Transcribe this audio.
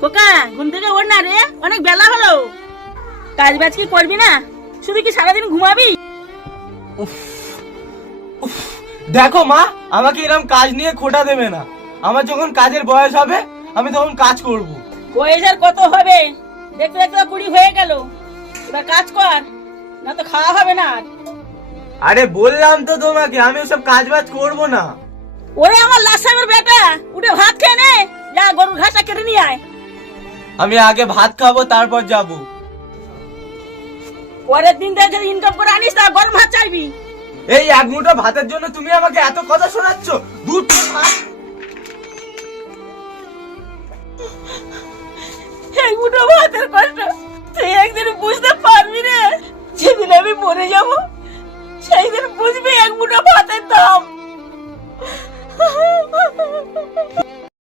খোকা ঘুম থেকে ওঠ না রে, অনেক বেলা হলো। কাজ বাজ কি করবি না, শুধু কি সারাদিন ঘুমাবি? দেখো মা, আমাকে এরকম কাজ নিয়ে খোটা দেবে না। আমার যখন কাজের বয়স হবে আমি তখন কাজ করব। বয়স আর কত হবে, দেখতে দেখতে 20 হয়ে গেল। এবার কাজ কর, না তো খাওয়া হবে না। আরে বললাম তো তোমাকে, আমি ওসব কাজ বাজ করবো না। ওরে আমার লাশ সাহেবের বেটা, উঠে ভাত খেয়ে নে, যা গরুর ঘাসটা কেটে নিয়ে আয়। আমি আগে ভাত খাবো তারপর যাব। পরের দিন থেকে যদি ইনকাম করে আনিস তা গরম ভাত চাইবি। এই এক মুঠো ভাতের জন্য তুমি আমাকে এত কথা শোনাচ্ছ? দুধ এই মুঠো ভাতের কষ্ট তুই একদিন বুঝতে পারবি রে। যেদিন আমি মরে যাব সেই দিন বুঝবি এক মুঠো ভাতের দাম।